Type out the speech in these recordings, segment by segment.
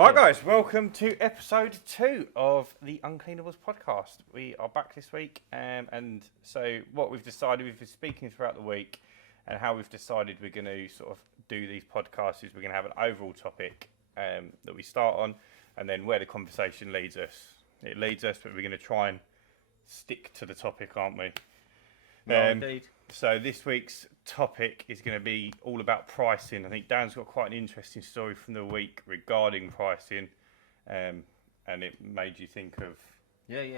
Hi guys, welcome to episode 2 of the Uncleanables Podcast. We are back this week, and so what we've decided, we've been speaking throughout the week, and how we've decided we're going to sort of do these podcasts is we're going to have an overall topic that we start on, and then where the conversation leads us. It leads us, but we're going to try and stick to the topic, aren't we? Indeed. So this week's topic is going to be all about pricing. I think Dan's got quite an interesting story from the week regarding pricing, and it made you think of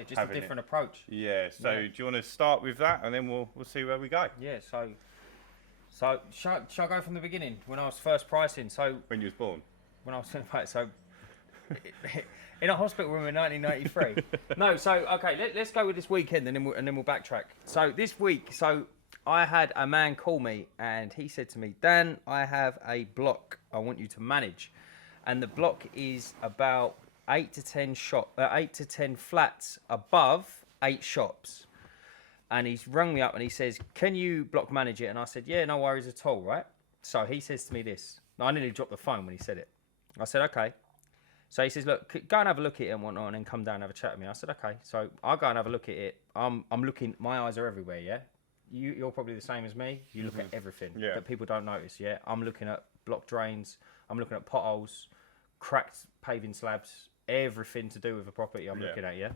just a different approach. Yeah. So do you want to start with that, and then we'll see where we go? Yeah. So shall I go from the beginning when I was first pricing? So When you was born. when I was in a hospital room in 1993. No. So okay, let's go with this weekend, and then we'll backtrack. So this week, I had a man call me and he said to me, Dan, I have a block I want you to manage. And the block is about 8 to 10 flats above 8 shops. And he's rung me up and he says, can you block manage it? And I said, yeah, no worries at all, right? So he says to me this. I nearly dropped the phone when he said it. I said, okay. So he says, look, go and have a look at it and whatnot, and then come down and have a chat with me. I said, okay. So I'll go and have a look at it. I'm looking, my eyes are everywhere, yeah? You're probably the same as me. You look at everything that people don't notice, yeah? I'm looking at block drains. I'm looking at potholes, cracked paving slabs, everything to do with a property I'm looking at, yeah?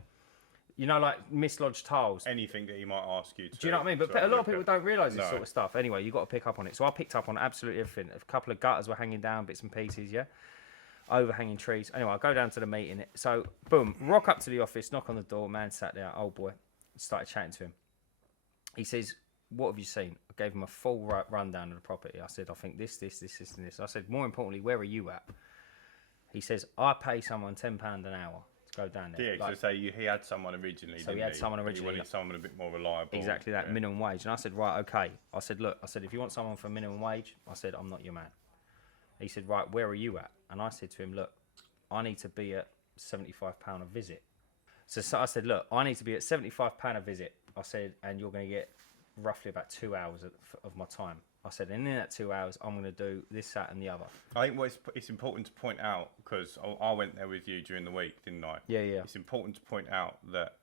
You know, like mislodged tiles. Anything that he might ask you to. Do you know what I mean? But a lot of people don't realise this sort of stuff. Anyway, you've got to pick up on it. So I picked up on absolutely everything. A couple of gutters were hanging down, bits and pieces, yeah? Overhanging trees. Anyway, I go down to the meeting. So, boom, rock up to the office, knock on the door. Man sat there, old boy. Started chatting to him. He says, what have you seen? I gave him a full rundown of the property. I said, I think this, and this. I said, more importantly, where are you at? He says, I pay someone £10 an hour to go down there. Yeah, so he had someone originally, so he had someone originally. He wanted someone a bit more reliable. Exactly that, minimum wage. And I said, right, okay. I said, look, if you want someone for minimum wage, I said, I'm not your man. He said, right, where are you at? And I said to him, look, I need to be at £75 a visit. So I said, look, I need to be at £75 a visit. I said, and you're going to get roughly about 2 hours of my time. I said, and in that 2 hours, I'm going to do this, that, and the other. I think it's important to point out, because I went there with you during the week, didn't I? Yeah. It's important to point out that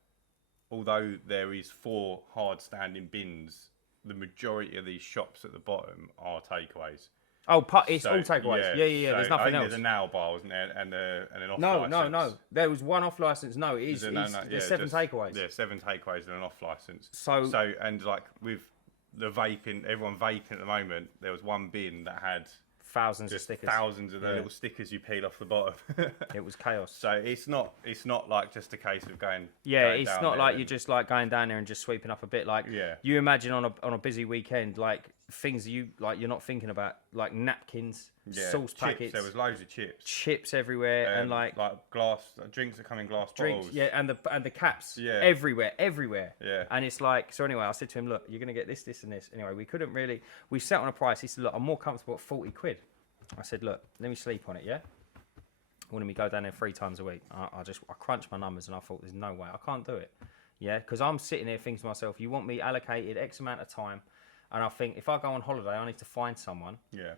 although there is 4 hard-standing bins, the majority of these shops at the bottom are takeaways. Oh, it's all takeaways. Yeah. So there's nothing else. There's a nail bar, wasn't there, and an off No, license. no. There was one off license. No, it is. There's 7 takeaways. Yeah, 7 takeaways and an off license. So and like with the vaping, everyone vaping at the moment, there was one bin that had thousands of stickers. Thousands of the little stickers you peel off the bottom. It was chaos. So it's not like just a case of going. Yeah, it's not like you're just like going down there and just sweeping up a bit. Like you imagine on a busy weekend, like things you're not thinking about, like napkins, sauce packets. There was loads of chips everywhere, and like glass drinks that come in glass bottles. Yeah, and the caps. Yeah, everywhere. Yeah, and it's like, so anyway, I said to him, look, you're gonna get this, and this. Anyway, we set on a price. He said, look, I'm more comfortable at 40 quid. I said, look, let me sleep on it, yeah? Wanted me to go down there 3 times a week. I crunched my numbers and I thought, there's no way, I can't do it. Yeah, because I'm sitting there thinking to myself, you want me allocated X amount of time, and I think if I go on holiday, I need to find someone. Yeah.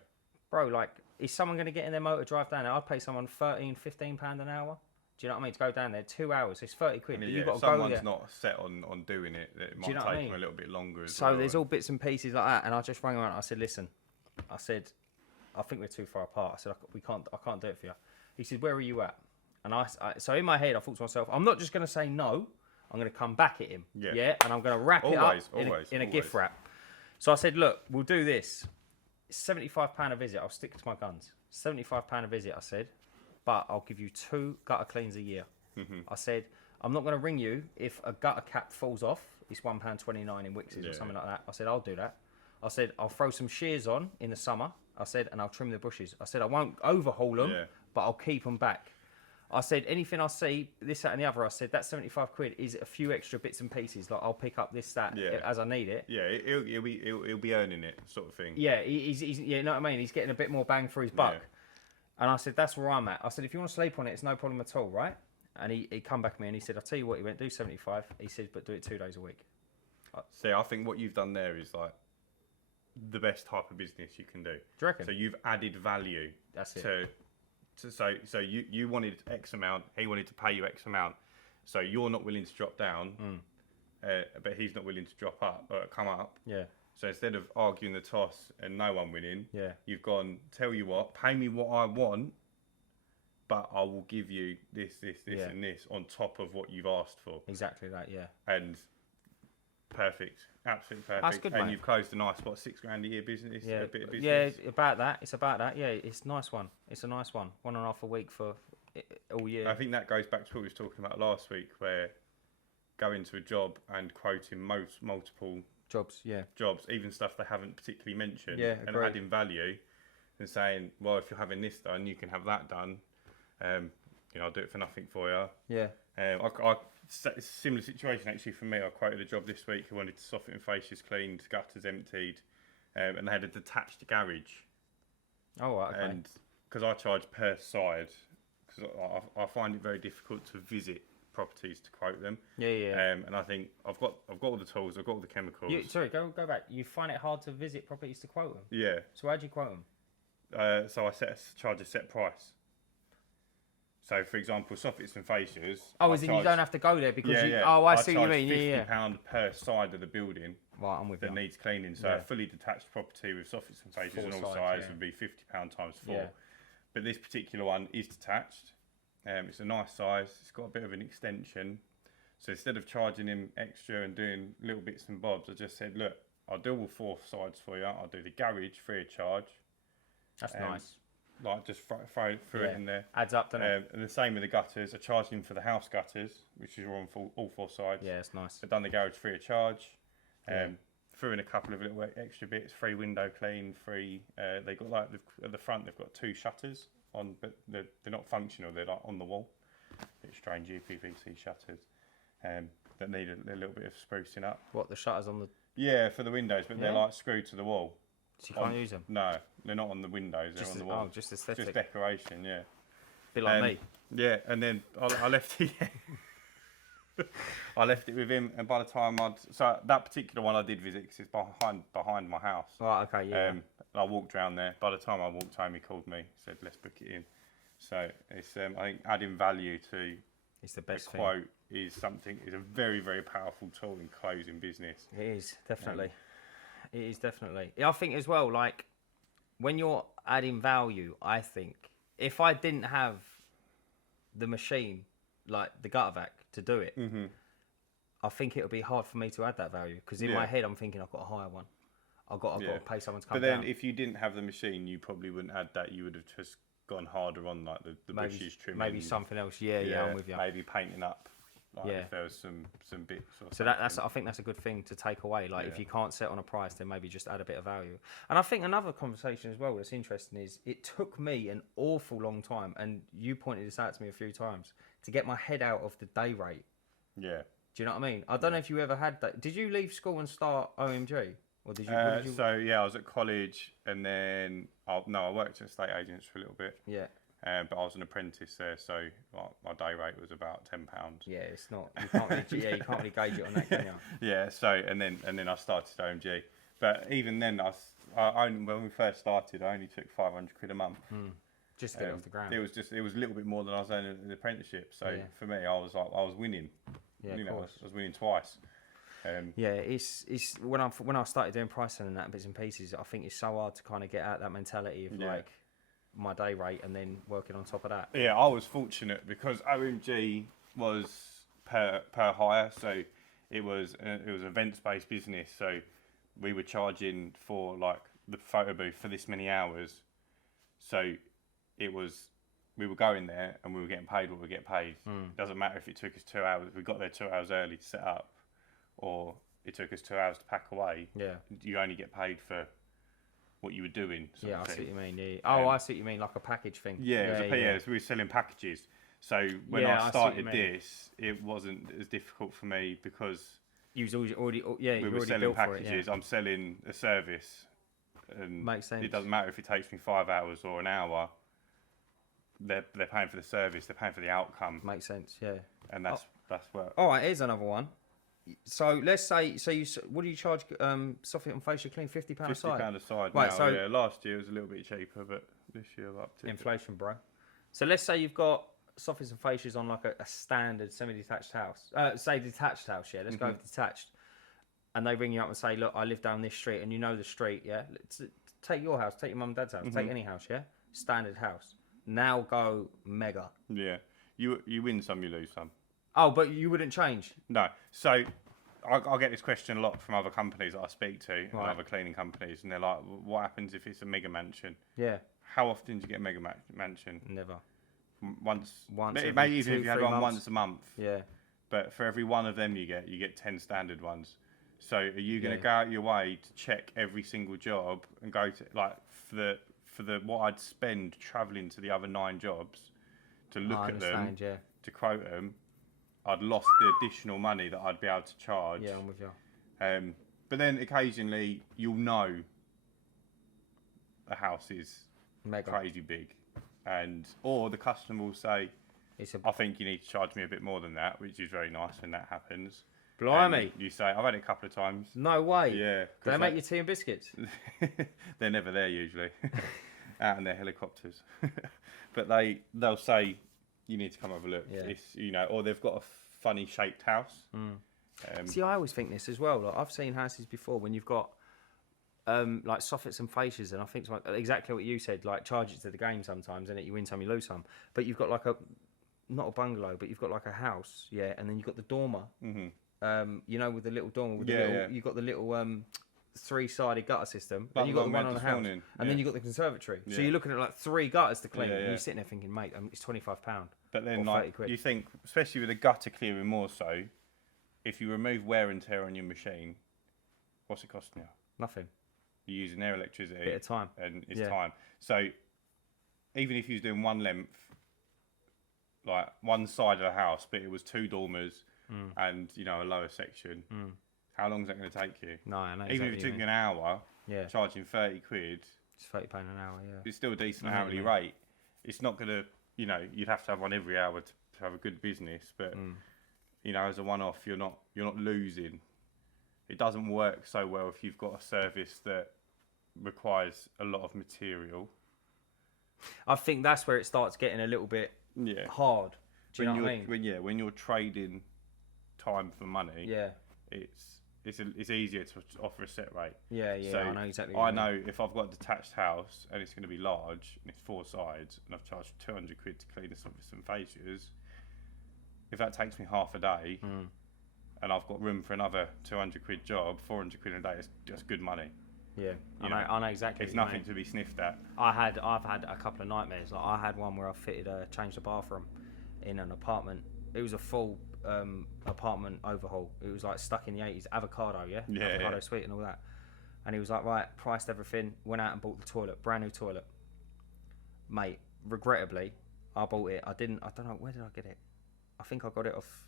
Bro, like, is someone going to get in their motor, drive down there? I'd pay someone £15 an hour. Do you know what I mean? To go down there 2 hours, it's 30 quid. But you've got to go there. Someone's not set on doing it. It might take them a little bit longer as well. So there's all bits and pieces like that, and I just rang around. I said, listen, I think we're too far apart. I said, I can't do it for you. He said, where are you at? And so in my head, I thought to myself, I'm not just going to say no. I'm going to come back at him. Yeah. And I'm going to wrap it up in a gift wrap. So I said, look, we'll do this. It's £75 a visit. I'll stick to my guns. £75 a visit, I said. But I'll give you 2 gutter cleans a year. Mm-hmm. I said, I'm not going to ring you if a gutter cap falls off. It's £1.29 in Wickes or something like that. I said, I'll do that. I said, I'll throw some shears on in the summer. I said, and I'll trim the bushes. I said, I won't overhaul them, but I'll keep them back. I said, anything I see, this, that, and the other, I said, that 75 quid is a few extra bits and pieces. Like, I'll pick up this, that, as I need it. Yeah, he'll be earning it, sort of thing. Yeah, he's you know what I mean? He's getting a bit more bang for his buck. Yeah. And I said, that's where I'm at. I said, if you want to sleep on it, it's no problem at all, right? And he come back to me and he said, I'll tell you what, he went, do 75. He said, but do it 2 days a week. See, I think what you've done there is like the best type of business you can do. Do you reckon? So you've added value So you wanted X amount, he wanted to pay you X amount. So you're not willing to drop down, but he's not willing to drop up or come up. Yeah. So instead of arguing the toss and no one winning, Yeah. you've gone, tell you what, pay me what I want, but I will give you this, Yeah. and this on top of what you've asked for. Exactly that, yeah. And perfect, absolutely perfect. That's good, and mate. you've closed a nice, what, $6,000 a year business? Yeah, A bit of yeah, business? about that. It's about that. Yeah, it's a nice one. It's a nice one. 1.5 a week for all year. I think that goes back to what we were talking about last week, where going to a job and quoting multiple Jobs, yeah. jobs, even stuff they haven't particularly mentioned, Yeah, and agreed. adding value and saying, well, if you're having this done, you can have that done. I'll do it for nothing for you. Yeah. Similar situation actually for me. I quoted a job this week who wanted to soffit and fascias cleaned, gutters emptied, and they had a detached garage. Oh, right, okay. And because I charge per side, because I find it very difficult to visit properties to quote them. Yeah. And I think I've got all the tools, I've got all the chemicals. Sorry, go back. You find it hard to visit properties to quote them? Yeah. So how'd you quote them? So I charge a set price. So for example, soffits and fascias. Oh, as in you don't have to go there because you... Yeah. Oh, I see what you mean. £50 Yeah. per side of the building Right, I'm with that you. needs cleaning. So Yeah. a fully detached property with soffits and fascias Four on all sides, sides yeah. would be £50 times 4. Yeah. But this particular one is detached. It's a nice size. It's got a bit of an extension. So instead of charging him extra and doing little bits and bobs, I just said, look, I'll do all 4 sides for you. I'll do the garage free of charge. That's nice. Like just throw it in there. Adds up, doesn't it? And the same with the gutters. I charged him for the house gutters, which is on all 4 sides. Yeah, it's nice. I've done the garage free of charge. Yeah. Threw in a couple of little extra bits, free window clean, free. They got like at the front, they've got 2 shutters on, but they're not functional. They're like on the wall. Bit strange UPVC shutters that need a little bit of sprucing up. What, the shutters on the... Yeah, for the windows, but they're Yeah? like screwed to the wall. So you can't use them? No, they're not on the windows. They're on the wall. Oh, just aesthetic. Just decoration, yeah. Bit like me. Yeah, and then I left it. I left it with him, and by the time so that particular one I did visit because it's behind my house. Right, okay, yeah. I walked around there. By the time I walked home, he called me, said let's book it in. So it's I think adding value to It's the best thing. quote is a very, very powerful tool in closing business. It is, definitely. It is, definitely. I think as well, like, when you're adding value, I think, if I didn't have the machine, like the gutter vac, to do it, I think it would be hard for me to add that value. Because in my head, I'm thinking, I've got to hire one. I've got to pay someone to come down. But then down. if you didn't have the machine, you probably wouldn't add that. You would have just gone harder on like the bushes trimming. Maybe something else. Yeah, I'm with you. Maybe painting up. Like if there was some bits. Or so that's I think that's a good thing to take away. Like if you can't set on a price, then maybe just add a bit of value. And I think another conversation as well that's interesting is it took me an awful long time, and you pointed this out to me a few times, to get my head out of the day rate. Yeah. Do you know what I mean? I don't know if you ever had that. Did you leave school and start OMG? Or did you, So yeah, I was at college, and then I worked at estate agents for a little bit. Yeah. But I was an apprentice there, so my day rate was about £10. Yeah, it's not. You can't really, you can't really gauge it on that, can you? Yeah. So and then I started OMG, but even then I only, when we first started, I only took £500 a month. Just to get it off the ground. It was a little bit more than I was earning in the apprenticeship. So for me, I was winning. Yeah, of course. I was winning twice. Yeah, it's when I started doing pricing and that bits and pieces, I think it's so hard to kind of get out that mentality of like my day rate and then working on top of that. Yeah, I was fortunate because OMG was per hire, so it was events based business. So we were charging for like the photo booth for this many hours. So it was, we were going there and we were getting paid what we get paid. Doesn't matter if it took us 2 hours. We got there 2 hours early to set up, or it took us 2 hours to pack away. Yeah. You only get paid for what you were doing. Yeah, I see what you mean. Yeah. Oh, I see what you mean, like a package thing. Yeah, so we were selling packages. So when I started this, it wasn't as difficult for me because you was already we were selling packages. I'm selling a service, and makes sense. It doesn't matter if it takes me 5 hours or an hour. They're paying for the service. They're paying for the outcome. Makes sense. Yeah. And that's where. All right, here's another one. So let's say, what do you charge soffit and fascia clean? £50 a side? £50 a side. Right, now. so last year it was a little bit cheaper, but this year I'm up to inflation, bro. So let's say you've got soffits and fascias on like a standard semi-detached house. Say detached house, yeah. Let's go with detached. And they ring you up and say, look, I live down this street, and you know the street, yeah. Take your house, take your mum and dad's house, take any house, yeah. Standard house. Now go mega. Yeah. You win some, you lose some. Oh, but you wouldn't change. No. So I get this question a lot from other companies that I speak to, and other cleaning companies, and they're like, what happens if it's a mega mansion? Yeah. How often do you get a mega mansion? Never. Once Maybe even if you had one once a month. Yeah. But for every one of them you get 10 standard ones. So are you going to go out your way to check every single job and go to like for the what I'd spend travelling to the other 9 jobs to look at them, to quote them? I'd lost the additional money that I'd be able to charge. Yeah, I'm with you. But then occasionally you'll know the house is mega crazy big, or the customer will say, I think you need to charge me a bit more than that, which is very nice when that happens. Blimey. You say, I've had it a couple of times. No way. Yeah. Do they make you tea and biscuits? They're never there usually. Out in their helicopters. But they'll say, you need to come have a look. Yeah. Or they've got a funny shaped house. See, I always think this as well. Like, I've seen houses before when you've got like soffits and fascias, and I think it's like exactly what you said, like charge it to the game sometimes, and you win some, you lose some. But you've got like not a bungalow, but you've got like a house, yeah, and then you've got the dormer. With the little dormer, you've got the little 3-sided gutter system, and you've got the one on the house, and then you've got the conservatory. So you're looking at like 3 gutters to clean, and you're sitting there thinking, mate, it's £25. But then, like, you think, especially with the gutter clearing more so, if you remove wear and tear on your machine, what's it costing you? Nothing. You're using their electricity. Bit of time. And it's time. So even if you was doing one length, like one side of the house, but it was 2 dormers and, a lower section, how long is that going to take you? No, I know. Even if it took you an hour, charging 30 quid, it's £30 an hour, yeah. It's still a decent hourly rate. It's not going to, you'd have to have one every hour to have a good business, but, as a one-off, you're not losing. It doesn't work so well if you've got a service that requires a lot of material. I think that's where it starts getting a little bit hard. Do you know what I mean? When you're trading time for money, it's easier to offer a set rate. So I know exactly. I know if I've got a detached house and it's going to be large and it's 4 sides and I've charged 200 quid to clean the surface and fascias, if that takes me half a day. And I've got room for another 200 quid job, 400 quid a day, it's just good money. Yeah, I know exactly. It's nothing to be sniffed at. I've had a couple of nightmares. Like, I had one where I changed the bathroom in an apartment. It was a full apartment overhaul. It was like stuck in the 80s. Avocado suite and all that. And he was like, right, priced everything, went out and bought the toilet, brand new toilet. Mate, regrettably, I bought it. I don't know, where did I get it? I think I got it off.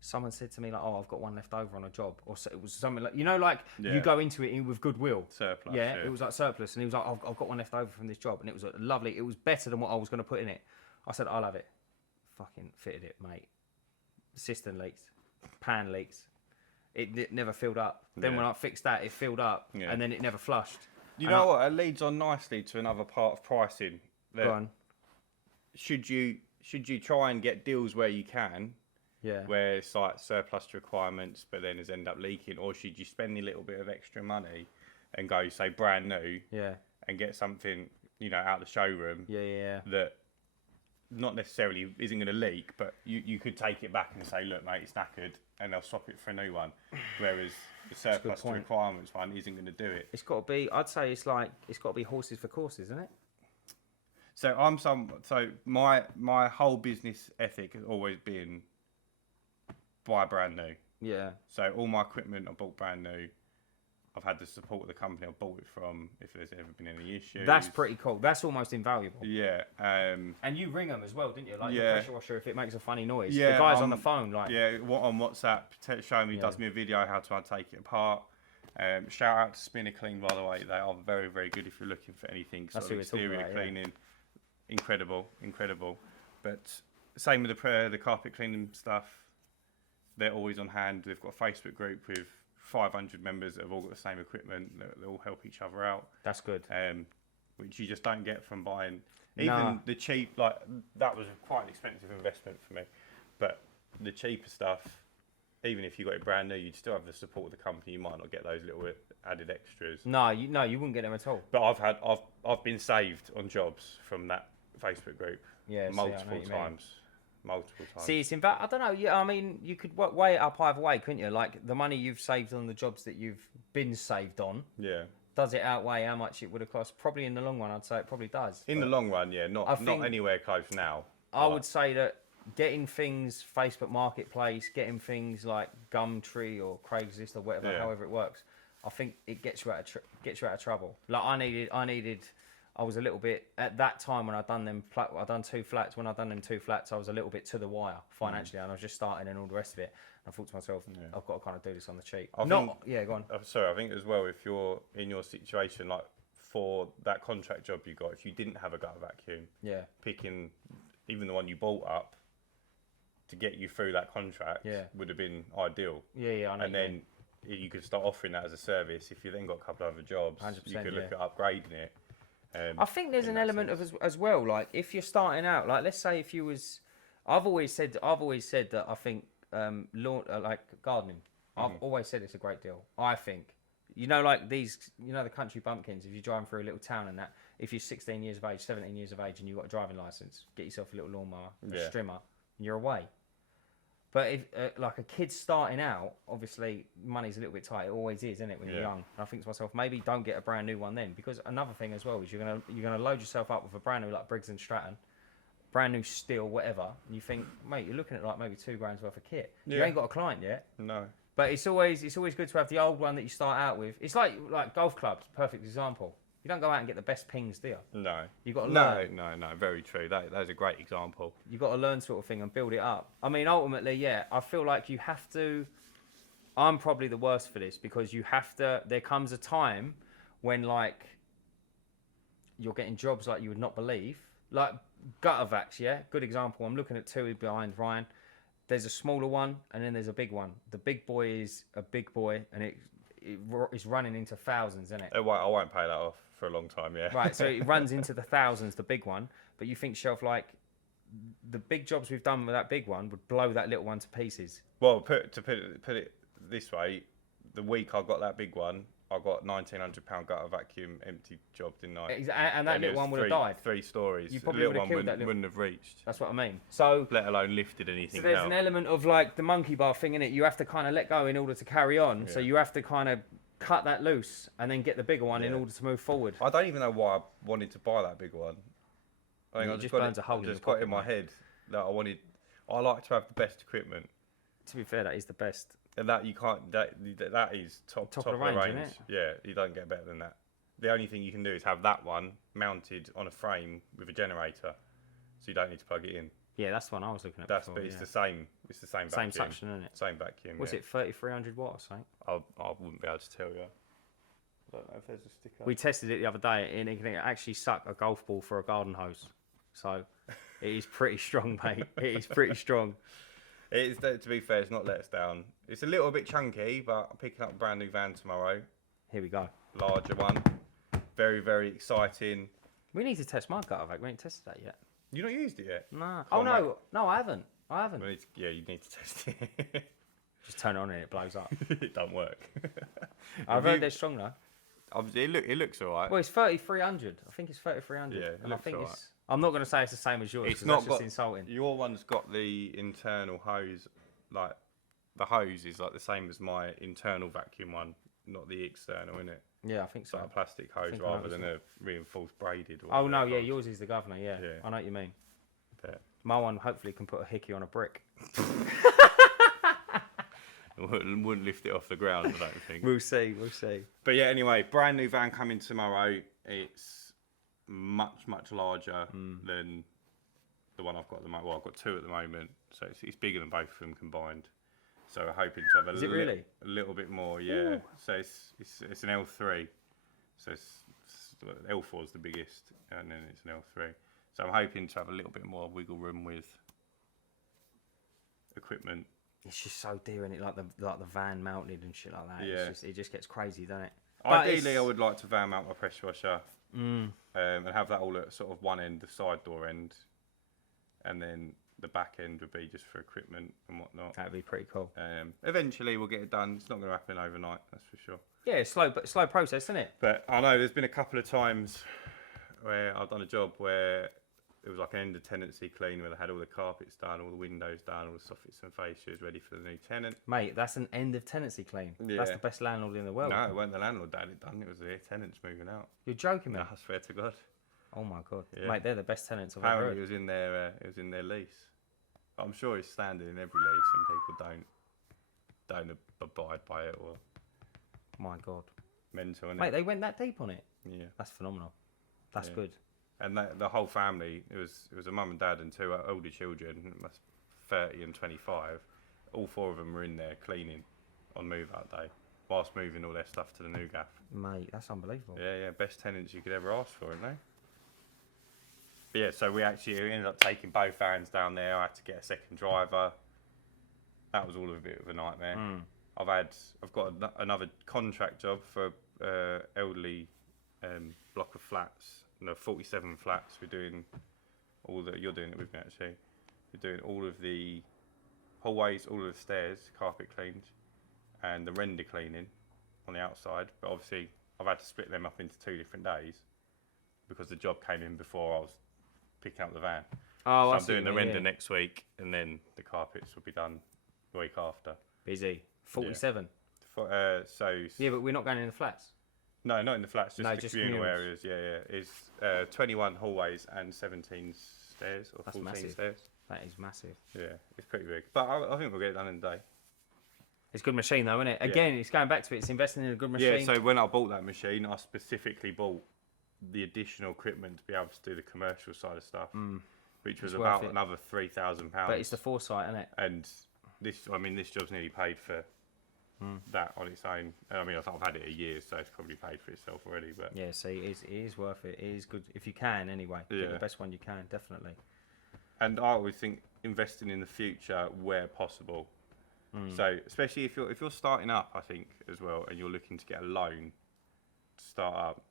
Someone said to me, like, oh, I've got one left over on a job. Or so it was something like, you go into it with goodwill. Surplus. Yeah, it was like surplus. And he was like, I've got one left over from this job. And it was lovely. It was better than what I was going to put in it. I said, I'll have it. Fucking fitted it, mate. Cistern leaks. Pan leaks. It never filled up. Then when I fixed that, it filled up. Yeah. And then it never flushed. You know what? It leads on nicely to another part of pricing. Go on. Should you try and get deals where you can? Yeah. Where it's like surplus to requirements, but then it's end up leaking, or should you spend a little bit of extra money and go, say, brand new, and get something, out of the showroom, that not necessarily isn't going to leak, but you could take it back and say, look, mate, it's knackered, and they'll swap it for a new one. Whereas the surplus to requirements one isn't going to do it. It's got to be. I'd say it's got to be horses for courses, isn't it? So my whole business ethic has always been buy brand new. Yeah. So all my equipment I bought brand new. I've had the support of the company I bought it from if there's ever been any issues. That's pretty cool. That's almost invaluable. Yeah. And you ring them as well, didn't you? Like your pressure washer, if it makes a funny noise. Yeah, the guy's on the phone, like. Yeah, on WhatsApp, showing me, does me a video how to take it apart. Shout out to Spinner Clean, by the way. They are very, very good if you're looking for anything sort of exterior cleaning. Incredible. But same with the carpet cleaning stuff. They're always on hand. They've got a Facebook group with 500 members that have all got the same equipment. They all help each other out. That's good. which you just don't get from buying. No. Even the cheap, like, that was quite an expensive investment for me. But the cheaper stuff, even if you got it brand new, you'd still have the support of the company. You might not get those little added extras. No, you wouldn't get them at all. But I've been saved on jobs from that Facebook group multiple times. See, it's I don't know. Yeah, I mean, you could weigh it up either way, couldn't you? Like the money you've saved on the jobs that you've been saved on. Yeah. Does it outweigh how much it would have cost? Probably in the long run, I'd say it probably does. In the long run, yeah. Not anywhere close now. I would say that getting things Facebook Marketplace, getting things like Gumtree or Craigslist or whatever, however it works, I think it gets you out of trouble. Like I was a little bit at that time when I'd done 2 flats. When I'd done them 2 flats, I was a little bit to the wire financially, and I was just starting and all the rest of it. And I thought to myself, I've got to kind of do this on the cheap. Go on. Sorry, I think as well, if you're in your situation, like for that contract job you got, if you didn't have a gutter vacuum, picking even the one you bought up to get you through that contract would have been ideal. Yeah, I know. And then you could start offering that as a service. If you then got a couple of other jobs, you could look at upgrading it. I think there's an element of as well, like if you're starting out, like let's say if you was, I've always said that I think like gardening, I've always said it's a great deal. I think, like these, the country bumpkins, if you're driving through a little town and that, if you're 16 years of age, 17 years of age and you've got a driving license, get yourself a little lawnmower, a strimmer, and you're away. But if like a kid starting out, obviously money's a little bit tight. It always is, isn't it, when you're young? And I think to myself, maybe don't get a brand new one then, because another thing as well is you're gonna load yourself up with a brand new like Briggs and Stratton, brand new steel, whatever. And you think, mate, you're looking at like maybe $2,000 worth of kit. You ain't got a client yet. No. But it's always good to have the old one that you start out with. It's like golf clubs, perfect example. You don't go out and get the best pings, do you? No. You've got to learn. No, very true. That's a great example. You've got to learn sort of thing and build it up. I mean, ultimately, I feel like you have to... I'm probably the worst for this because you have to... There comes a time when, like, you're getting jobs like you would not believe. Like, gutter vacs, good example. I'm looking at 2 behind Ryan. There's a smaller one and then there's a big one. The big boy is a big boy and it's running into thousands, isn't it? I won't pay that off for a long time, Right, so it runs into the thousands, the big one. But you think to yourself, like, the big jobs we've done with that big one would blow that little one to pieces. Well, put it this way, the week I got that big one, I got £1,900 gutter vacuum empty job, didn't I? And that little one would have died. 3 stories. You probably would have killed that little wouldn't have reached. That's what I mean. So, let alone lifted anything. So there's an element of like the monkey bar thing in it. You have to kind of let go in order to carry on. Yeah. So you have to kind of cut that loose and then get the bigger one in order to move forward. I don't even know why I wanted to buy that big one. I think I just burns a hole in got in my head that I like to have the best equipment. To be fair, that is the best. And that you can't. That is top of the range. Isn't it? Yeah, you don't get better than that. The only thing you can do is have that one mounted on a frame with a generator, so you don't need to plug it in. Yeah, that's the one I was looking at. But it's the same. It's the same vacuum. Same suction, isn't it? Same vacuum. Was it 3,300 watts? I think. I wouldn't be able to tell you. I don't know if there's a sticker. We tested it the other day, and it can actually suck a golf ball for a garden hose. So it is pretty strong, mate. It is pretty strong. It is, to be fair, it's not let us down. It's a little bit chunky, but I'm picking up a brand new van tomorrow. Here we go. Larger one. Very, very exciting. We need to test my gutter vac. We ain't tested that yet. You not used it yet? No. No, I haven't. You need to test it. Just turn it on and it blows up. It don't work. I've heard they're strong though. It looks alright. Well, it's 3,300. I think it's 3,300. Yeah, and I think it's. I'm not going to say it's the same as yours. It's not just insulting. Your one's got the internal hose, like the hose is like the same as my internal vacuum one, not the external, innit? Yeah, I think it's so. like a plastic hose rather than a reinforced braided. Oh no, yeah, yours is the governor. Yeah, I know what you mean. Bet. My one hopefully can put a hickey on a brick. Wouldn't lift it off the ground, I don't think. We'll see. But yeah, anyway, brand new van coming tomorrow. It's much larger than the one I've got at the moment. Well, I've got 2 at the moment, so it's bigger than both of them combined. So we're hoping to have a little bit more. Yeah. Ooh. So it's an L3. So L4 is the biggest, and then it's an L3. So I'm hoping to have a little bit more wiggle room with equipment. It's just so dear, isn't it? Like the van mounted and shit like that. Yeah. It just gets crazy, doesn't it? Ideally, I would like to van mount my pressure washer. and have that all at sort of one end, the side door end, and then the back end would be just for equipment and whatnot. That'd be pretty cool. Eventually we'll get it done. It's not going to happen overnight, that's for sure. Yeah, slow process, isn't it? But I know there's been a couple of times where I've done a job where it was like an end of tenancy clean, where they had all the carpets done, all the windows done, all the soffits and fascias ready for the new tenant. Mate, that's an end of tenancy clean. Yeah. That's the best landlord in the world. No, it weren't the landlord that had it done. It was the tenants moving out. You're joking, No, man. I swear to God. Oh my God, Yeah. mate, they're the best tenants I've ever Apparently, heard. it was in their lease. I'm sure it's standard in every lease, and people don't abide by it, or My God, mental. Innit? mate, they went that deep on it. Yeah. That's phenomenal. That's Yeah. good. And the whole family, it was a mum and dad and two older children, that's 30 and 25. All four of them were in there cleaning on move-out day, whilst moving all their stuff to the new gaff. Mate, that's unbelievable. Yeah, best tenants you could ever ask for, aren't they? But yeah, so we ended up taking both vans down there. I had to get a second driver. That was all a bit of a nightmare. I've got another contract job for elderly block of flats. 47 flats. We're doing you're doing it with me actually. We're doing all of the hallways, all of the stairs, carpet cleaned, and the render cleaning on the outside. But obviously, I've had to split them up into 2 different days because the job came in before I was picking up the van. Oh, so I'm doing the render next week, and then the carpets will be done the week after. Busy. 47. Yeah, but we're not going in the flats. No, not in the flats, just the just communal communals. areas. Yeah. It's 21 hallways and 17 stairs or That's 14 massive. stairs. That is massive. Yeah, it's pretty big. But I think we'll get it done in a day. It's a good machine though, isn't it? Yeah. Again, it's going back to it. It's investing in a good machine. Yeah, so when I bought that machine, I specifically bought the additional equipment to be able to do the commercial side of stuff, which was It's worth about it. another £3,000. But it's the foresight, isn't it? And this job's nearly paid for that on its own. I mean, I've had it a year, so it's probably paid for itself already. But Yeah, see, it is worth it. It is good if you can, anyway. Get Yeah. the best one you can, definitely. and I always think investing in the future where possible. So especially if you're starting up, I think as well, and you're looking to get a loan to start up,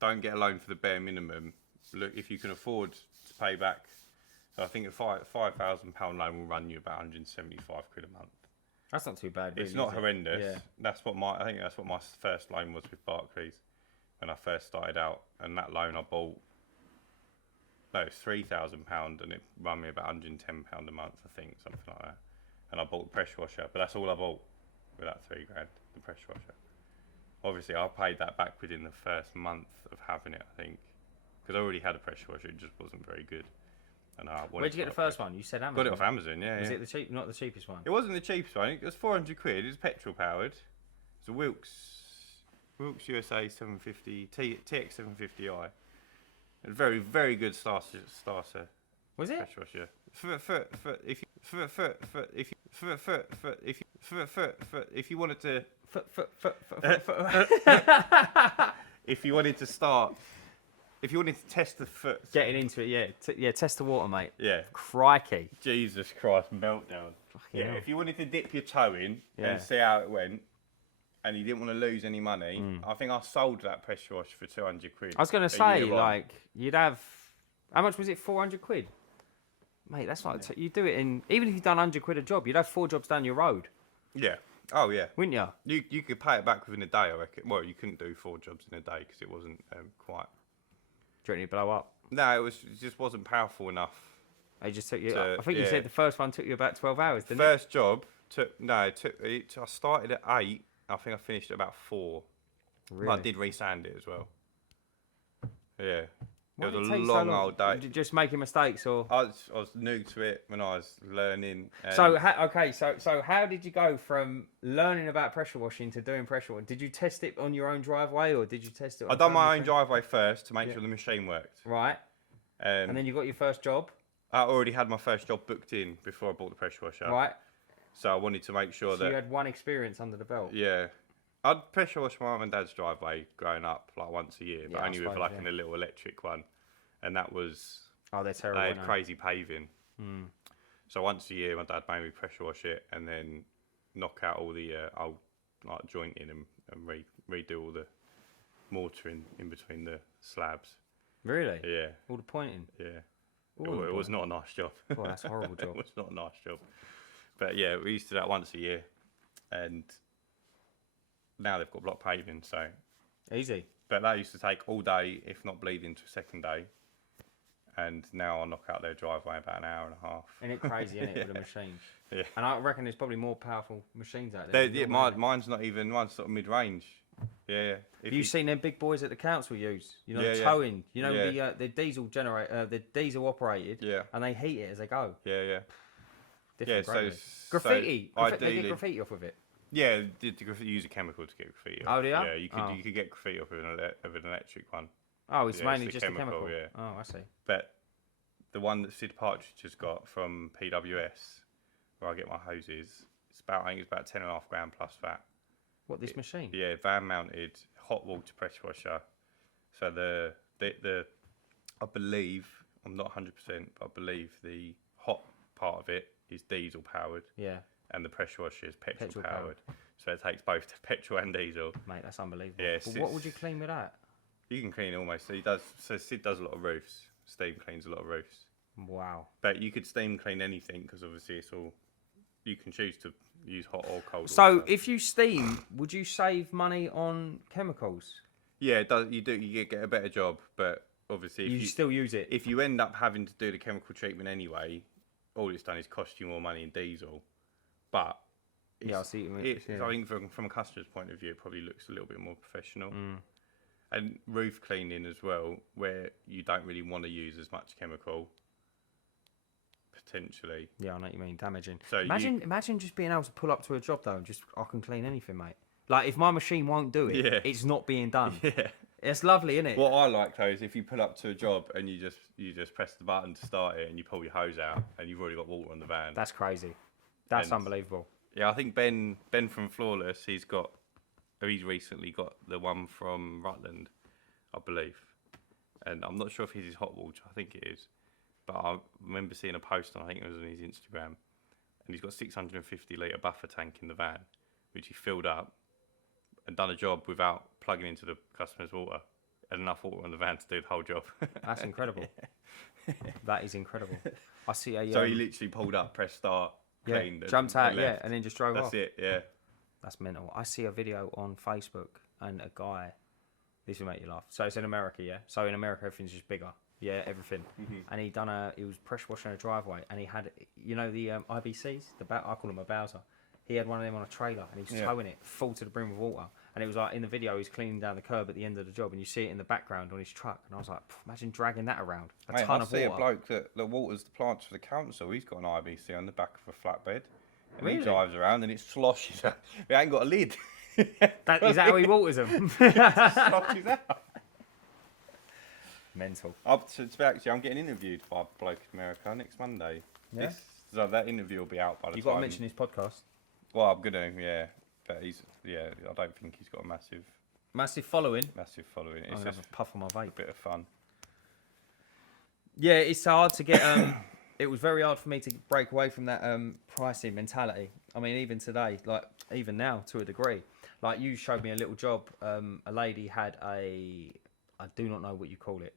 don't get a loan for the bare minimum. Look, if you can afford to pay back, so I think a £5,000 loan will run you about 175 quid a month. That's not too bad. Really, It's not is it? horrendous. Yeah. I think that's what my first loan was with Barclays when I first started out, and that loan I bought. No, it's £3,000, and it run me about £110 a month, I think, something like that. And I bought the pressure washer, but that's all I bought with that £3,000, the pressure washer. Obviously, I paid that back within the first month of having it, I think, because I already had a pressure washer. It just wasn't very good. And Where'd you get the first one? You said Amazon. Got it off Amazon, yeah. Was yeah. it not the cheapest one? It wasn't the cheapest one. It was 400 quid. It was petrol powered. It's a Wilks USA 750 TX 750i. A very, very good starter Was it? pressure washer. If you wanted to if you wanted to start, if you wanted to test the foot, Getting into it, yeah. Test the water, mate. yeah. Crikey. Jesus Christ, meltdown. Yeah, hell. if you wanted to dip your toe in Yeah. and see how it went, and you didn't want to lose any money, I think I sold that pressure washer for 200 quid. I was going to a say, year on. like, you'd have... How much was it? 400 quid? Mate, that's like... You do it in... Even if you've done 100 quid a job, you'd have 4 jobs down your road, Yeah. Oh, yeah. wouldn't you? You could pay it back within a day, I reckon. Well, you couldn't do 4 jobs in a day because it wasn't quite... Do you reckon it'd blow up? No, it just wasn't powerful enough. They just took you... To- I think you yeah. said the first one took you about 12 hours, didn't First job I started at 8. I think I finished at about 4. it? But Really? I did resand it as well. Yeah. Why it did was a take so long old day. Just making mistakes, or... I was new to it when I was learning. And So how did you go from learning about pressure washing to doing pressure washing? Did you test it on your own driveway, or did you test it on I done my family own friend? driveway first to make Yeah. sure the machine worked. Right. And then you got your first job. I already had my first job booked in before I bought the pressure washer. Right. So I wanted to make sure So that you had one experience under the belt. yeah, I'd pressure wash my mum and dad's driveway growing up like once a year, but Yeah, I only with suppose, like yeah. a little electric one, and that was Oh, they're terrible. they had aren't crazy paving. So once a year, my dad made me pressure wash it and then knock out all the old like jointing and redo all the mortar in between the slabs. Really? Yeah. All the pointing. Yeah. Oh, It was not a nice job. Oh, that's a horrible job. It was not a nice job. But yeah, we used to do that once a year, and now they've got block paving, so Easy. But that used to take all day, if not bleed into a second day. And now I knock out their driveway in about an hour and a half. Isn't it crazy, isn't it, with a machine? Yeah. And I reckon there's probably more powerful machines out there. Yeah, mine's not even, mine's sort of mid-range. Yeah. Have you seen them big boys at the council use? You know, Yeah, towing. You know, Yeah. the diesel generator, the diesel operated. Yeah. And they heat it as they go. Yeah. Different Yeah, gravity. so Graffiti. They ideally- get graffiti off of it. Yeah, use a chemical to get graffiti off. Oh, do you? Yeah, Oh. you could get graffiti off of an electric one. Oh, it's Yeah, mainly it's the just chemical, a chemical. yeah. Oh, I see. But the one that Sid Partridge has got from PWS, where I get my hoses, I think it's about 10.5 grand plus that. What, this machine? Yeah, van mounted hot water pressure washer. So the I believe, I'm not 100%, but I believe the hot part of it is diesel powered. Yeah. And the pressure washer is petrol Petrol powered. So it takes both the petrol and diesel. Mate, that's unbelievable. Yeah, But what would you clean with that? You can clean almost. So Sid does a lot of roofs. Steam cleans a lot of roofs. Wow. But you could steam clean anything because obviously it's all. You can choose to use hot or cold. So water. if you steam, would you save money on chemicals? Yeah, it does. You get a better job, but obviously if You still use it. if you end up having to do the chemical treatment anyway, all it's done is cost you more money in diesel. But Yeah, I see what you mean. Yeah. I think from a customer's point of view, it probably looks a little bit more professional. Mm. And roof cleaning as well, where you don't really want to use as much chemical, potentially. Yeah, I know what you mean. Damaging. So Imagine just being able to pull up to a job though and just I can clean anything, mate. Like if my machine won't do it, Yeah. it's not being done. Yeah. It's lovely, isn't it? What I like though is if you pull up to a job and you just press the button to start it and you pull your hose out and you've already got water on the van. That's crazy. That's And- unbelievable. Yeah, I think Ben from Flawless, he's recently got the one from Rutland, I believe. And I'm not sure if his is hot water, I think it is. But I remember seeing a post on, I think it was on his Instagram, and he's got 650 litre buffer tank in the van, which he filled up and done a job without plugging into the customer's water. And enough water on the van to do the whole job. That's incredible. That is incredible. I see a So he literally pulled up, pressed start, cleaned, jumped and out, left. and then just drove off. That's it, yeah. That's mental. I see a video on Facebook and a guy. This will make you laugh. So it's in America, yeah. So in America, everything's just bigger, yeah, everything. And he was pressure washing a driveway, and he had, you know, the IBCs, I call them a Bowser. He had one of them on a trailer, and he was towing it full to the brim with water. And it was like in the video, he's cleaning down the curb at the end of the job, and you see it in the background on his truck. And I was like, imagine dragging that around a ton of water. I see a bloke that waters the plants for the council. He's got an IBC on the back of a flatbed. And Really? he drives around and it sloshes out. It ain't got a lid. Is that how he waters them? Sloshes out. Mental. I'm getting interviewed by a bloke in America next Monday. Yeah? So that interview will be out by the You've time. got to mention his podcast. Well, I'm going to, yeah. But I don't think he's got a Massive following. massive following. I'm It's gonna just have a puff on my vape. a bit of fun. Yeah, it's hard to get. It was very hard for me to break away from that pricing mentality. I mean, even today, like even now, to a degree. Like you showed me a little job. A lady had I do not know what you call it.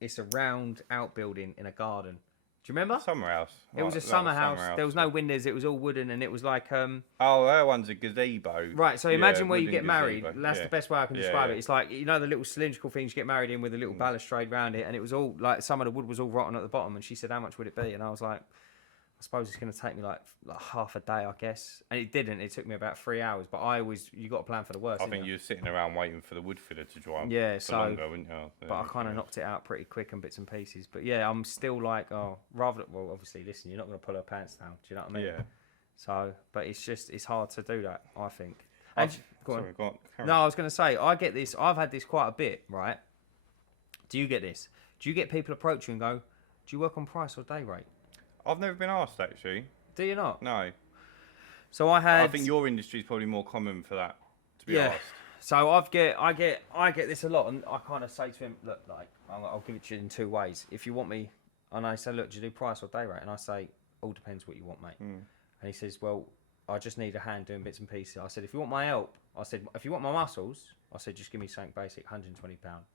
It's a round outbuilding in a garden. Do you remember? Summer house. It was a Right, that summer house. There was no yeah. windows. It was all wooden, and it was like Oh, that one's a gazebo. Right, so imagine where you wooden get married. gazebo. That's Yeah. the best way I can Yeah, describe yeah. it. It's like, you know, the little cylindrical things you get married in with a little balustrade around it, and it was all like some of the wood was all rotten at the bottom. And she said, "How much would it be?" And I was like, "I suppose it's going to take me like half a day, I guess." And it didn't. It took me about 3 hours. But you got to plan for the worst. I didn't think you? you were sitting around waiting for the wood filler to dry. Yeah, for so- longer, wouldn't you? But I kind of knocked it out pretty quick in bits and pieces. But yeah, I'm still like, well, obviously, listen, you're not going to pull her pants down. Do you know what I mean? Yeah. So, but it's hard to do that, I think. And go on. Sorry, go on. Carry No, on. I was going to say, I get this. I've had this quite a bit, right? Do you get this? Do you get people approach you and go, "Do you work on price or day rate?" I've never been asked actually. Do you not? No. So I had. I think your industry is probably more common for that. To be asked. So I get this a lot, and I kind of say to him, "Look, like I'll give it to you in two ways. If you want me," and I say, "Look, do you do price or day rate?" And I say, "All depends what you want, mate." And he says, "Well, I just need a hand doing bits and pieces. I said, if you want my help, I said, if you want my muscles, I said, just give me something basic, £120,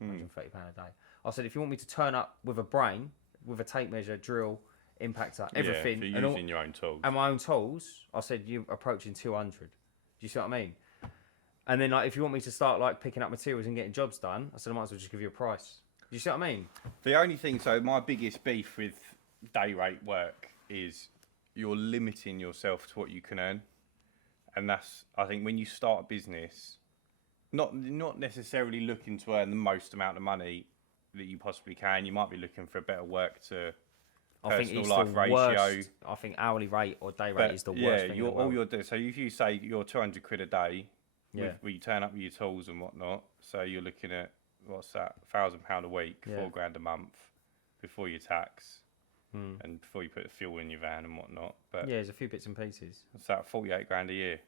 £130 a day. I said, if you want me to turn up with a brain, with a tape measure, drill, impactor, everything, yeah, for using your own tools. And my own tools, I said, you're approaching 200. Do you see what I mean? And then, like, if you want me to start, like, picking up materials and getting jobs done, I said, I might as well just give you a price. Do you see what I mean? The only thing, so my biggest beef with day rate work is you're limiting yourself to what you can earn. And that's, I think, when you start a business, not necessarily looking to earn the most amount of money that you possibly can. You might be looking for a better work to personal life ratio. Worst. I think hourly rate or day rate is the worst thing in the world. So if you say you're 200 quid a day, yeah. where you turn up with your tools and whatnot, so you're looking at, what's that, £1,000 a week, yeah. £4,000 a month before your tax and before you put the fuel in your van and whatnot. But yeah, there's a few bits and pieces. What's that, 48 grand a year?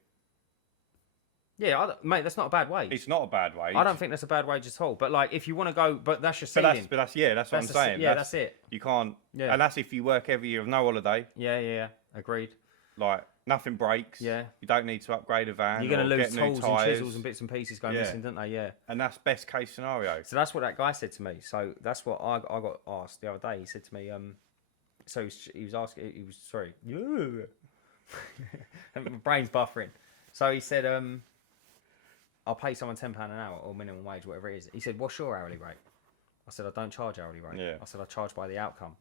Yeah, mate, that's not a bad wage. It's not a bad wage. I don't think that's a bad wage at all. But like, if you want to go, but that's your ceiling. But that's what I'm saying. Yeah, that's it. You can't. Yeah. And that's if you work every year with no holiday. Yeah. Agreed. Like nothing breaks. Yeah. You don't need to upgrade a van. You're going to lose get new tools tyres. and chisels and bits and pieces going missing, don't they? Yeah. And that's best case scenario. So that's what that guy said to me. So that's what I got asked the other day. He said to me, so he was asking, he was sorry. My brain's buffering. So he said, I'll pay someone £10 an hour or minimum wage, whatever it is. He said, what's your hourly rate? I said, I don't charge hourly rate. Yeah. I said, I charge by the outcome.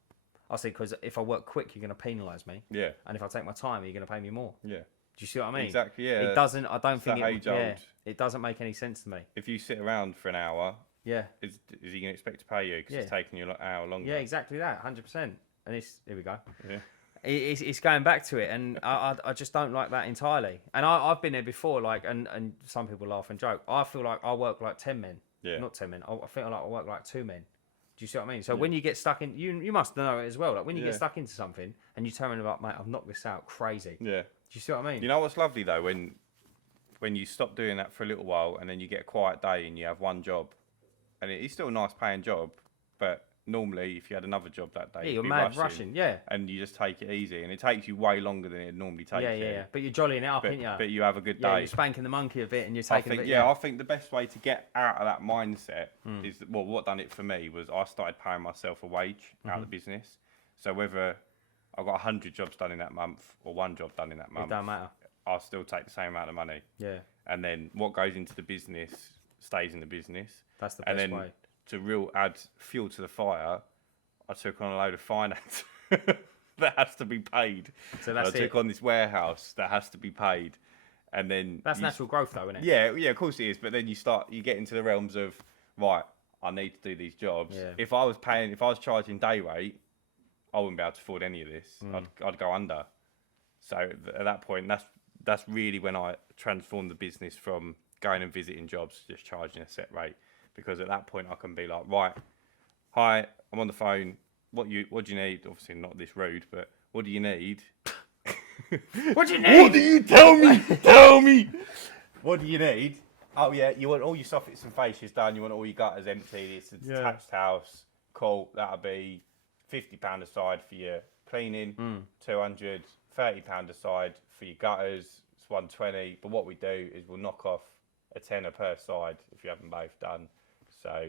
I said, because if I work quick, you're going to penalise me. Yeah. And if I take my time, you're going to pay me more. Yeah. Do you see what I mean? Exactly, yeah. It doesn't, I don't think it doesn't make any sense to me. If you sit around for an hour, yeah, is he going to expect to pay you because it's taking you an hour longer? Yeah, exactly that, 100%. And here we go. Yeah. It's going back to it, and I just don't like that entirely. And I've been there before, like, and some people laugh and joke. I feel like I work like 10 men. Yeah. Not 10 men. I feel like I work like 2 men. Do you see what I mean? So when you get stuck in, you must know it as well. Like when you get stuck into something and you turn around and like, mate, I've knocked this out crazy. Yeah. Do you see what I mean? You know what's lovely though, when you stop doing that for a little while and then you get a quiet day and you have one job, and it's still a nice paying job, but normally if you had another job that day, you're mad rushing, and you just take it easy, and it takes you way longer than it normally takes you. Yeah. But you're jollying it up, aren't you? But you have a good day. Yeah, you're spanking the monkey a bit, and you're taking. I think the best way to get out of that mindset is what done it for me was I started paying myself a wage out of the business. So whether I got 100 jobs done in that month or one job done in that month, it don't matter. I'll still take the same amount of money. Yeah. And then what goes into the business stays in the business. That's the best way. To add fuel to the fire, I took on a load of finance that has to be paid. So that's I took on this warehouse that has to be paid, and then that's natural growth, though, isn't it? Yeah, of course it is. But then you get into the realms of right. I need to do these jobs. Yeah. If I was charging day rate, I wouldn't be able to afford any of this. I'd go under. So at that point, that's really when I transformed the business from going and visiting jobs to just charging a set rate. Because at that point, I can be like, right, hi, I'm on the phone. What do you need? Obviously, not this rude, but what do you need? What do you need? What do you tell me? Tell me. What do you need? Oh yeah, you want all your soffits and fascias done. You want all your gutters emptied. It's a detached house. Cool. That'll be £50 aside for your cleaning. 200, £30 aside for your gutters. It's 120. But what we do is we'll knock off a tenner per side if you haven't both done. So,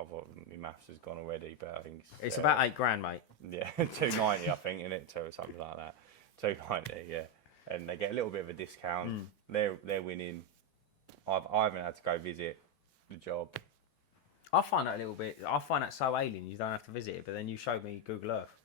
my maths has gone already, but I think it's about £8,000, mate. Yeah, 290, I think, in it, or something like that. 290, yeah. And they get a little bit of a discount. They're winning. I haven't had to go visit the job. I find that so alien. You don't have to visit it, but then you showed me Google Earth.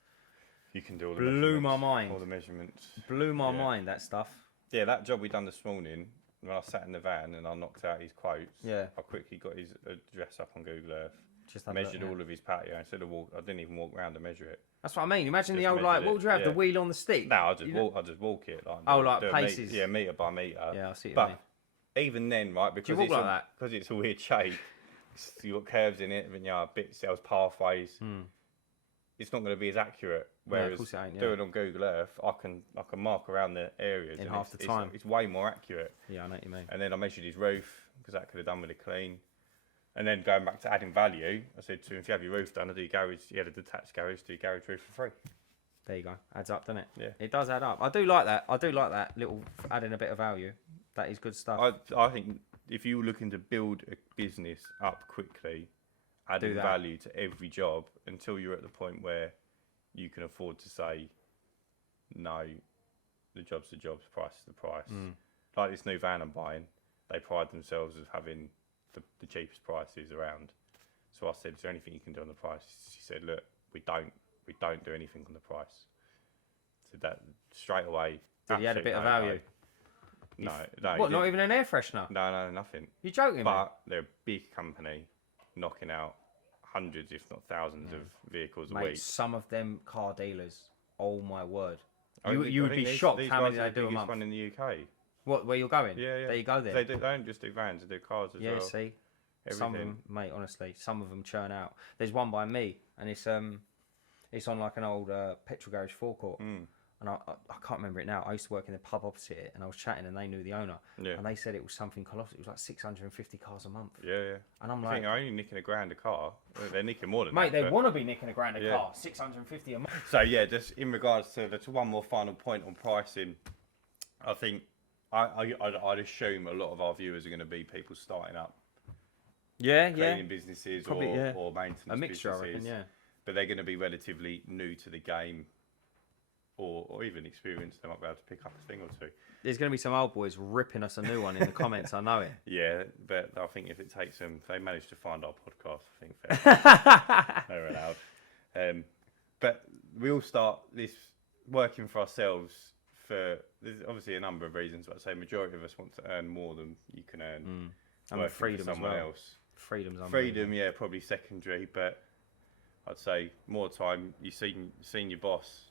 You can do all the Blew my mind. All the measurements. Blew my mind, that stuff. Yeah, that job we done this morning. When I sat in the van and I knocked out his quotes, I quickly got his address up on Google Earth, just measured all of his patio. Instead of I didn't even walk around to measure it. That's what I mean. Imagine the old, like, what would you have, the wheel on the stick? No, I just walk it. Like paces? Metre by metre. Yeah, I see what you mean. Even then, right, because it's like that? Because it's a weird shape, you've got curves in it, and bits, cells, pathways. It's not going to be as accurate. Whereas doing on Google Earth, I can mark around the areas in half the time. It's way more accurate. Yeah, I know what you mean. And then I measured his roof because that could have done with a clean. And then going back to adding value, I said to him, if you have your roof done, I do garage. He had a detached garage, do garage roof for free. There you go. Adds up, doesn't it? Yeah. It does add up. I do like that. I do like that little adding a bit of value. That is good stuff. I think if you're looking to build a business up quickly, adding value to every job until you're at the point where you can afford to say, no, the job's the job's, price is the price. Like this new van I'm buying, they pride themselves as having the cheapest prices around. So I said, is there anything you can do on the price? She said, look, we don't do anything on the price. So that straight away. Did you add a bit of value? No. What, not even an air freshener? No, nothing. You're joking, But they're a big company, knocking out hundreds, if not thousands, of vehicles a week. Some of them car dealers, oh my word. I You would be shocked how many they do a month. One in the UK. What, where you're going? Yeah. There you go there. They don't just do vans, they do cars as well. Yeah, see? Everything. Some of them, mate, honestly, some of them churn out. There's one by me, and it's on like an old petrol garage forecourt. And I can't remember it now. I used to work in the pub opposite it, and I was chatting, and they knew the owner. Yeah. And they said it was something colossal. It was like 650 cars a month. Yeah. And I'm I think they're only nicking $1,000 a car. They're nicking more than mate, that. they want to be nicking $1,000 a car. 650 a month. So yeah, just in regards to one more final point on pricing, I think I'd assume a lot of our viewers are going to be people starting up. Cleaning businesses probably, or maintenance a mixture, businesses. I reckon, yeah. But they're going to be relatively new to the game. Or even experienced, they might be able to pick up a thing or two. There's going to be some old boys ripping us a new one in the comments, I know it. Yeah, but I think if it takes them, if they manage to find our podcast, I think fair. They're allowed. But we all start this working for ourselves for, there's obviously a number of reasons, but I'd say majority of us want to earn more than you can earn. And freedom as well. Else. Freedom's freedom, yeah, probably secondary, but I'd say more time you've seen your boss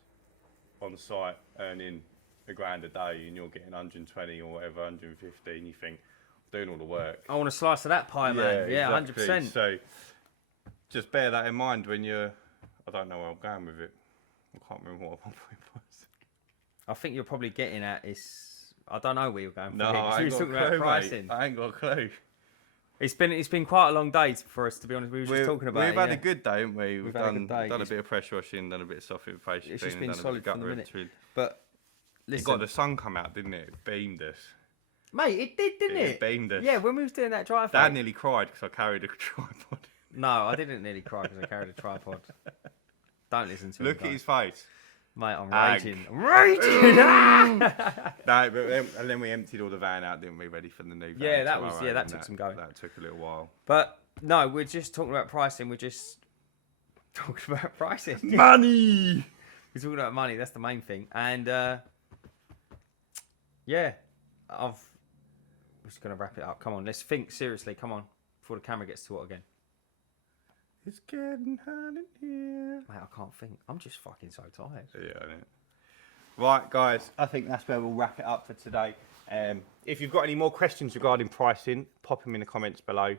on site earning $1,000 a day and you're getting 120 or whatever, 150, and you think, I'm doing all the work. I want a slice of that pie, man. Yeah, exactly. 100%. So just bear that in mind when you're, I don't know where I'm going with it. I can't remember what my point was. I think you're probably getting at is, I don't know where you're going. No, I ain't got a clue, mate. I ain't got a clue. It's been quite a long day for us, to be honest. We were just talking about it. We've had a good day, haven't we? We've done a bit of pressure washing, done a bit of soft infiltration. It's just been solid from the minute. Routine. But listen, got the sun come out, didn't it? It beamed us. Mate, it did, didn't it? It beamed us. Yeah, when we was doing that drive. Dad nearly cried because I carried a tripod. No, I didn't nearly cry because I carried a tripod. Don't listen to him. Look at his face. Mate, I'm raging. I'm raging! No, but then we emptied all the van out, didn't we? Ready for the new van. Yeah, that took some going. That took a little while. But no, we're just talking about pricing. We're just talking about pricing. Money! We're talking about money. That's the main thing. And yeah, I'm just going to wrap it up. Come on, let's think seriously. Come on, before the camera gets too hot again. It's getting hot in here. Mate, I can't think. I'm just fucking so tired. Yeah, I know. Right, guys, I think that's where we'll wrap it up for today. If you've got any more questions regarding pricing, pop them in the comments below.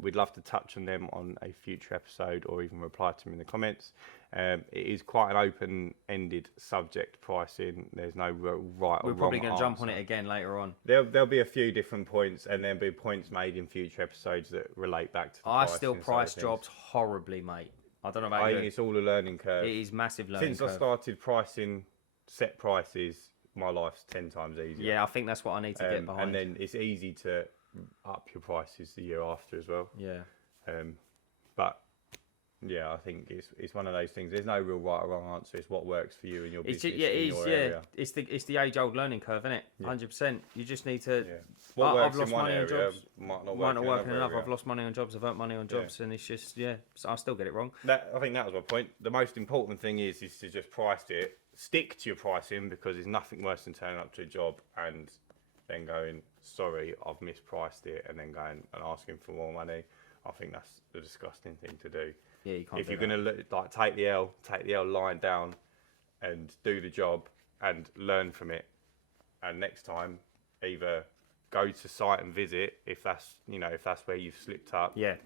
We'd love to touch on them on a future episode or even reply to them in the comments. It is quite an open-ended subject, pricing. There's no right or wrong We're probably going to jump on answer. it again later on. There'll be a few different points, and there'll be points made in future episodes that relate back to the I still price jobs horribly, mate. I don't know about you. I think it's all a learning curve. It is massive learning curve. Since I started pricing set prices, my life's 10 times easier. Yeah, I think that's what I need to get behind. And then it's easy to up your prices the year after as well. Yeah. But yeah, I think it's one of those things. There's no real right or wrong answer. It's what works for you and your business. Area. It's the age-old learning curve, isn't it? 100%. You just need to. Yeah. What works I've lost in one money on area jobs. might not work in another. area. I've lost money on jobs. I've earned money on jobs, and it's just so I still get it wrong. I think that was my point. The most important thing is to just price it. Stick to your pricing, because there's nothing worse than turning up to a job and then going, sorry, I've mispriced it, and then going and asking for more money. I think that's the disgusting thing to do. Yeah, you can't. If you're going to take the L, line down, and do the job and learn from it, and next time either go to site and visit if that's where you've slipped up. Yeah,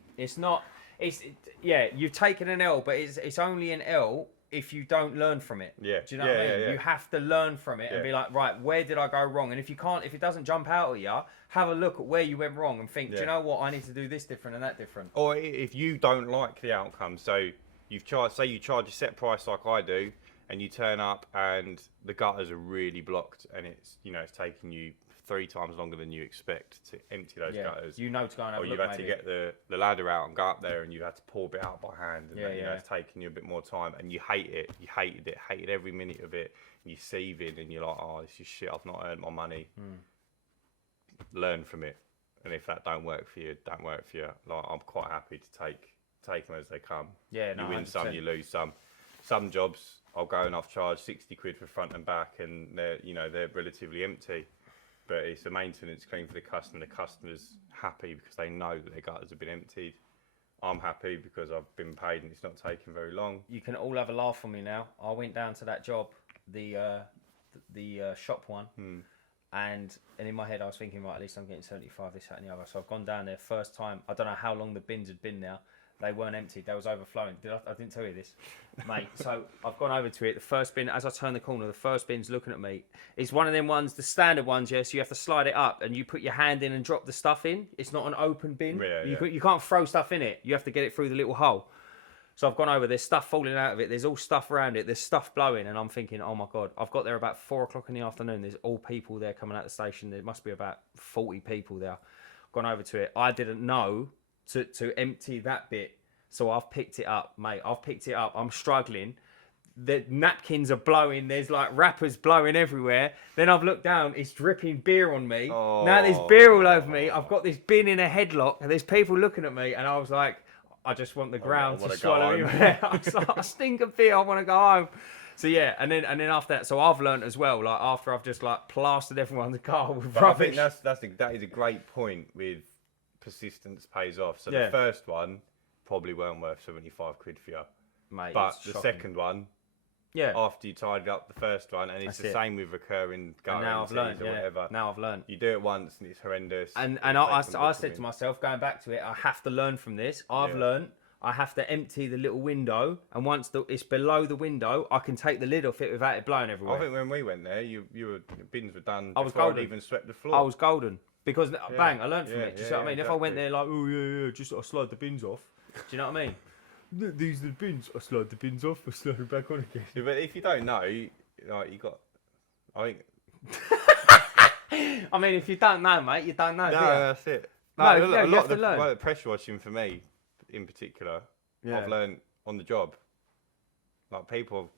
you've taken an L, but it's only an L if you don't learn from it. Yeah. Do you know what I mean? Yeah. You have to learn from it and be like, right, where did I go wrong? And if it doesn't jump out at you, have a look at where you went wrong and think, do you know what? I need to do this different and that different. Or if you don't like the outcome, so you charge a set price like I do, and you turn up and the gutters are really blocked, and it's taking you 3 times longer than you expect to empty those gutters. To go and have a look, or you've had to get the ladder out and go up there, and you've had to pour a bit out by hand, and it's taking you a bit more time, and you hate it. You hated every minute of it. And you're seething, and you're like, oh, this is shit. I've not earned my money. Learn from it, and if that don't work for you, don't work for you. Like, I'm quite happy to take them as they come. Yeah, no, you win 100%. some, you lose some. Some jobs I'll go and I've charged 60 quid for front and back, and they're relatively empty. But it's a maintenance claim for the customer. The customer's happy because they know that their gutters have been emptied. I'm happy because I've been paid and it's not taking very long. You can all have a laugh on me now. I went down to that job, the shop one, and in my head I was thinking, right, at least I'm getting 75, this, that, and the other. So I've gone down there first time. I don't know how long the bins had been there. They weren't emptied. They was overflowing. I didn't tell you this, mate. So I've gone over to it. The first bin, as I turn the corner, the first bin's looking at me. It's one of them ones, the standard ones, yeah. So you have to slide it up, and you put your hand in and drop the stuff in. It's not an open bin. You can't throw stuff in it. You have to get it through the little hole. So I've gone over. There's stuff falling out of it. There's all stuff around it. There's stuff blowing, and I'm thinking, oh my god. I've got there about 4:00 in the afternoon. There's all people there coming out the station. There must be about 40 people there. Gone over to it. I didn't know to empty that bit. So I've picked it up, mate. I've picked it up. I'm struggling. The napkins are blowing. There's like wrappers blowing everywhere. Then I've looked down. It's dripping beer on me. Oh. Now there's beer all over me. I've got this bin in a headlock, and there's people looking at me. And I was like, I just want the ground to swallow me. I was like, I stink of beer. I want to go home. So yeah, and then after that, so I've learned as well. Like after I've just like plastered everyone's car with rubbish. I think that is a great point. With persistence pays off. So the first one probably weren't worth 75 quid for you, mate. But the second one, after you tidied up the first one, and it's the same with recurring guarantees or whatever. Now I've learned. You do it once and it's horrendous. And I said to myself, going back to it, I have to learn from this. I've learned. I have to empty the little window, and once it's below the window, I can take the lid off it without it blowing everywhere. I think when we went there, your bins were done. I was golden. I'd even swept the floor. I was golden because bang, I learned from it. Do you see what I mean? Exactly. If I went there like, just sort of slide the bins off. Do you know what I mean? These are the bins. I slide the bins off. I slide them back on again. Yeah, but if you don't know, you got. I think. I mean, if you don't know, mate, you don't know. No, that's it. No, a lot of learn. the pressure washing for me, in particular, I've learned on the job. Like people are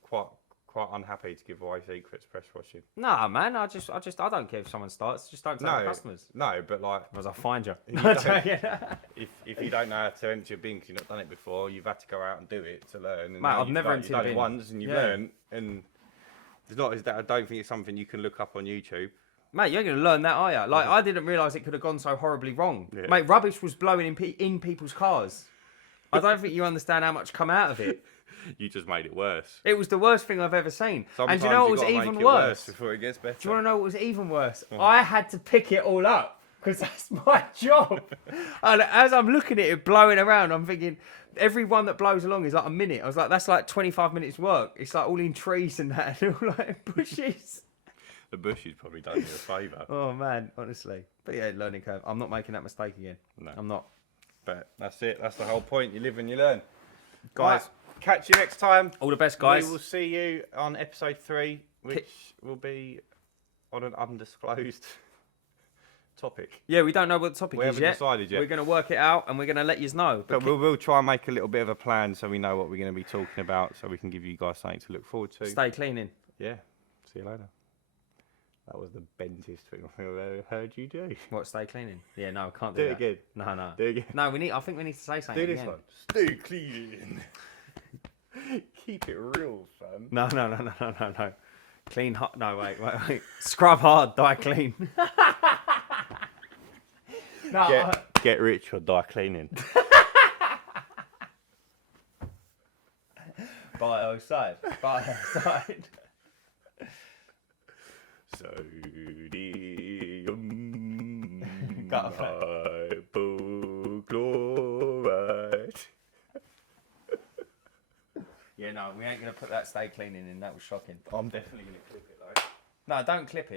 quite unhappy to give away secrets pressure washing. Nah, man, I don't care if someone starts. Just don't tell the customers. No, but like, otherwise I'll find you. If you don't know how to empty a bin because you've not done it before, you've had to go out and do it to learn. And mate, I've never emptied a bin. You've done it once and you've learned, and it's not. I don't think it's something you can look up on YouTube. Mate, you're going to learn that, are you? Like, I didn't realise it could have gone so horribly wrong. Yeah. Mate, rubbish was blowing in people's cars. I don't think you understand how much come out of it. You just made it worse. It was the worst thing I've ever seen. Sometimes and do you know what was make even it worse? Before it gets better. Do you want to know what was even worse? I had to pick it all up because that's my job. And as I'm looking at it blowing around, I'm thinking every one that blows along is like a minute. I was like, that's like 25 minutes work. It's like all in trees and that, and all like bushes. The bushes probably done you a favour. Oh man, honestly. But yeah, learning curve. I'm not making that mistake again. No, I'm not. But that's it. That's the whole point. You live and you learn. Guys, right, catch you next time. All the best, guys. We will see you on episode 3, which will be on an undisclosed topic. Yeah, we don't know what the topic is yet. We haven't decided yet. We're going to work it out and we're going to let you know. But we'll try and make a little bit of a plan so we know what we're going to be talking about, so we can give you guys something to look forward to. Stay cleaning. Yeah. See you later. That was the bentest thing I've ever heard you do. What, stay cleaning? Yeah, no, I can't do that. Do it again. No. Do it again. No, I think we need to say something Do this again. one. Stay clean. Keep it real, fam. No. Clean hot. No, wait. Scrub hard, die clean. No. Get rich or die cleaning. By outside. Sodium hypochlorite. Yeah, no, we ain't going to put that stay cleaning in. That was shocking. I'm definitely going to clip it though. No, don't clip it.